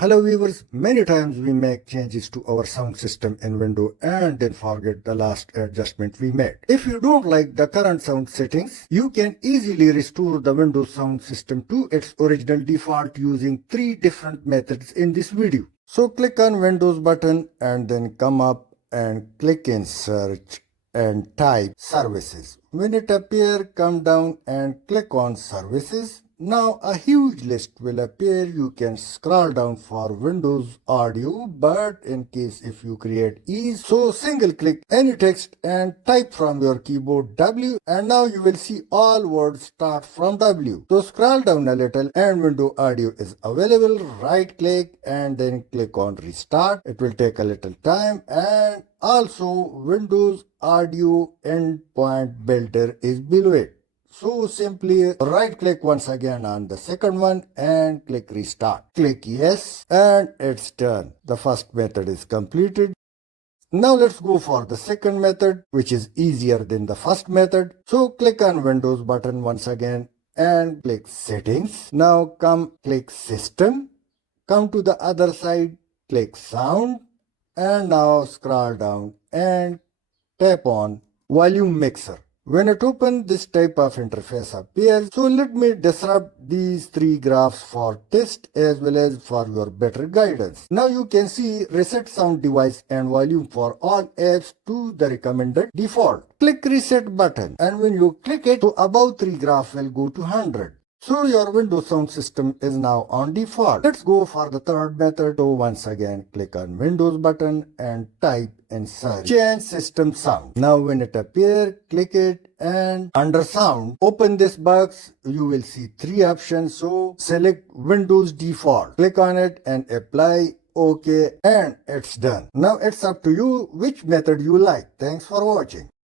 Hello viewers, many times we make changes to our sound system in Windows and then forget the last adjustment we made. If you don't like the current sound settings, you can easily restore the Windows sound system to its original default using 3 different methods in this video. So click on Windows button and then come up and click in search and type services. When it appears, come down and click on services. Now a huge list will appear. You can scroll down for Windows audio, but in case if you create ease, so single click any text and type from your keyboard W, and now you will see all words start from W. So scroll down a little and Windows audio is available. Right click and then click on restart. It will take a little time, and also Windows audio endpoint builder is below it. So simply right click once again on the second one and click restart. Click yes and it's done. The first method is completed. Now let's go for the second method, which is easier than the first method. So click on Windows button once again and click settings. Now come click system. Come to the other side, click sound, and now scroll down and tap on volume mixer. When it opens, this type of interface appears. So let me disrupt these 3 graphs for test as well as for your better guidance. Now you can see reset sound device and volume for all apps to the recommended default. Click reset button, and when you click it, so above 3 graph will go to 100. So your Windows sound system is now on default. Let's go for the third method. So once again, click on Windows button and type in search change system sound. Now when it appears, click it and under sound, open this box. You will see 3 options. So select Windows default. Click on it and apply. OK, and it's done. Now it's up to you which method you like. Thanks for watching.